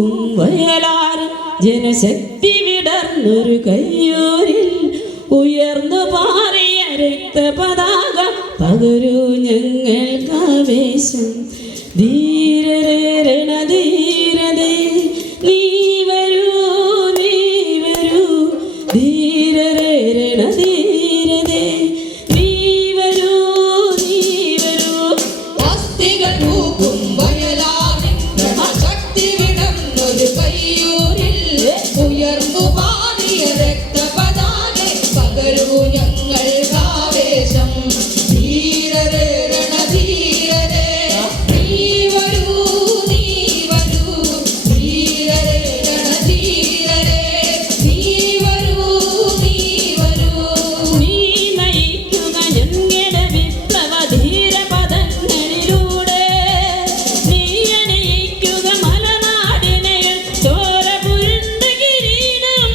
പൂക്കും വയലാർ ജനശക്തി വിടർന്നൊരു കയ്യൂരിൽ ഉയർന്നു പാറിയ രക്തപതാക പകരൂ ഞങ്ങൾക്കാവേശം. ധീരരേ രണധീരതേ നീ വരൂ നീ വരൂ, ധീരരേ രണധീരതേ നീ വരൂ നീ വരൂ. അസ്ഥികൾ പൂക്കും വയലാറിൽ ജനശക്തി വിടർന്നൊരു കയ്യൂരിൽ ഉയർന്നു പാറിയ രക്തപതാക പകരൂ ഞങ്ങൾക്കാവേശം. ധീരരേ രണധീരരേ നീ വരൂ നീ വരൂ, ധീരരേ രണധീരരേ നീ വരൂ നീ വരൂ. നീ നയിക്കുക ഞങ്ങളുടെ വിപ്ലവ ധീരപദങ്ങളിലൂടെ, നീ അണിയിക്കുക മലനാടിനെ ചോര പുരണ്ട കിരീടം.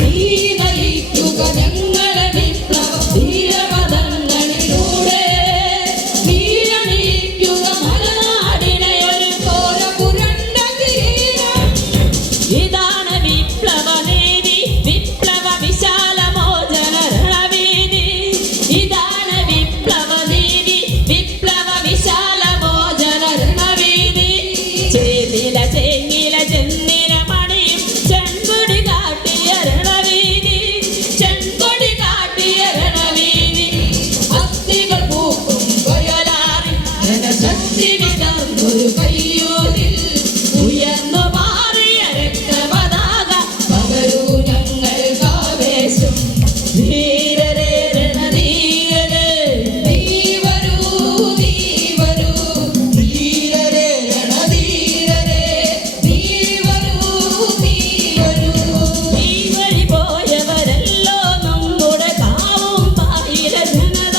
നീ നയിക്കുക ഞങ്ങളെ വിപ്ലവ ധീരപദങ്ങളിലൂടെ, നീ അണിയിക്കുക മലനാടിനെ ഒരു ചോര പുരണ്ട കിരീടം. ഇതാണ് വിപ്ലവ നേതി, വിപ്ലവ വിശാല മോചന രണവീതി. ഇതാണ് വിപ്ലവ നീതി, വിപ്ലവ വിശാല മോചന രണവീതി. ചേന്നില ചേങ്ങില ചെന്നില മണിയും ചെങ്കൊടി കാട്ടിയ രണവീതി, ചെങ്കൊടി കാട്ടിയ രണവീതി. അസ്ഥികൾ പൂക്കും വയലാറിൽ ജനശക്തി വിടർന്നൊരു കയ്യൂരിൽ ഉയർന്നു മാറിയ രക്തപതാക പകരൂ ഞങ്ങൾക്കാവേശം. ധീരരേ രണധീരരേ നീ വരൂ നീ വരൂ, ധീരരേ രണധീരരേ നീ വരൂ നീ വരൂ. ഈ വഴി പോയവരല്ലോ നമ്മുടെ കാവും പായിര ജനത,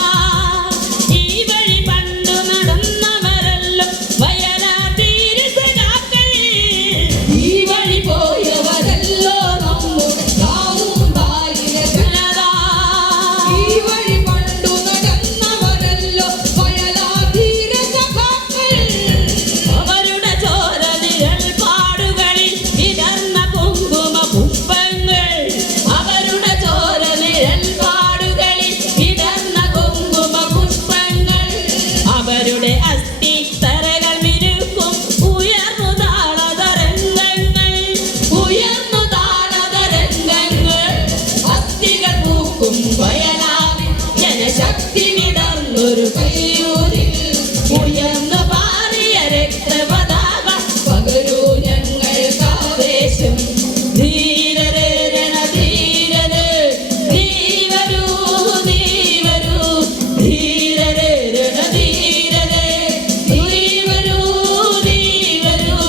ഈ വഴി പണ്ടു നടന്നവരല്ലോ വയലാർ ധീരസഖാക്കൾ. ഈ വഴി പോയവരല്ലോ നമ്മുടെ കാവും പാലിന ജനത, ഈ വഴി പണ്ടു നടന്നവരല്ലോ വയലാർ ധീരസഖാക്കൾ. അവരുടെ ചോര നിഴൽ പാടുകളിൽ വിടർന്ന കുങ്കുമ പുഷ്പങ്ങൾ, അവരുടെ ചോര നിഴൽ പാടുകളിൽ വിടർന്ന കുങ്കുമ പുഷ്പങ്ങൾ. അവരുടെ അസ്ഥിത്തറകൾ മിനുക്കും ഉയർന്നു താളതരംഗങ്ങൾ, ഉയർന്നു താളതരംഗങ്ങൾ. അസ്ഥികൾ പൂക്കും വയലാറിൽ ജനശക്തി വിടർന്നൊരു കയ്യൂരിൽ ഉയർന്നു പാറിയ രക്തപതാക പകരൂ ഞങ്ങൾക്കാവേശം. ധീരരേ രണധീരരേ നീ വരൂ നീ വരൂ, ധീരരേ രണധീരരേ നീ വരൂ നീ വരൂ,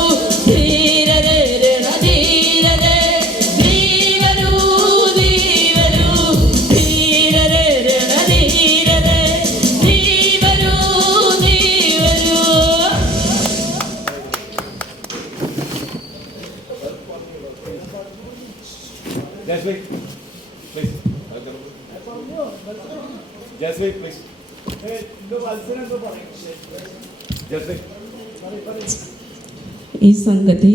ധീരരേ രണധീരരേ നീ വരൂ നീ വരൂ, ധീരരേ രണധീരരേ നീ വരൂ നീ വരൂ. Jasmine, please. Jasmine, please. Jasmine. ഈ സംഘത്തിൽ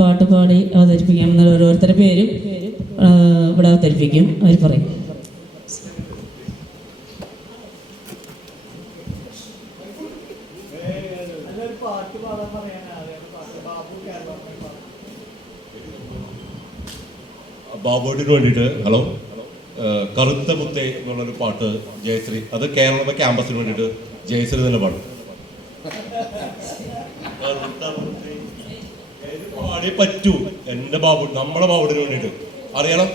പാട്ട് പാടി അവതരിപ്പിക്കാമെന്നുള്ള ഓരോരുത്തരുടെ പേരും ഇവിടെ അവതരിപ്പിക്കും, അവർ പറയും. ബാബുവിന് വേണ്ടിയിട്ട് ഹലോ കറുത്ത മുത്തേ എന്നുള്ളൊരു പാട്ട് ജയശ്രീ, അത് കേരള ക്യാമ്പസിന് വേണ്ടിയിട്ട് ജയശ്രീ തന്നെ പാടും. പാടിയേ പറ്റൂ, എൻ്റെ ബാബു, നമ്മളെ ബാബുവിന് വേണ്ടിയിട്ട് അറിയണം.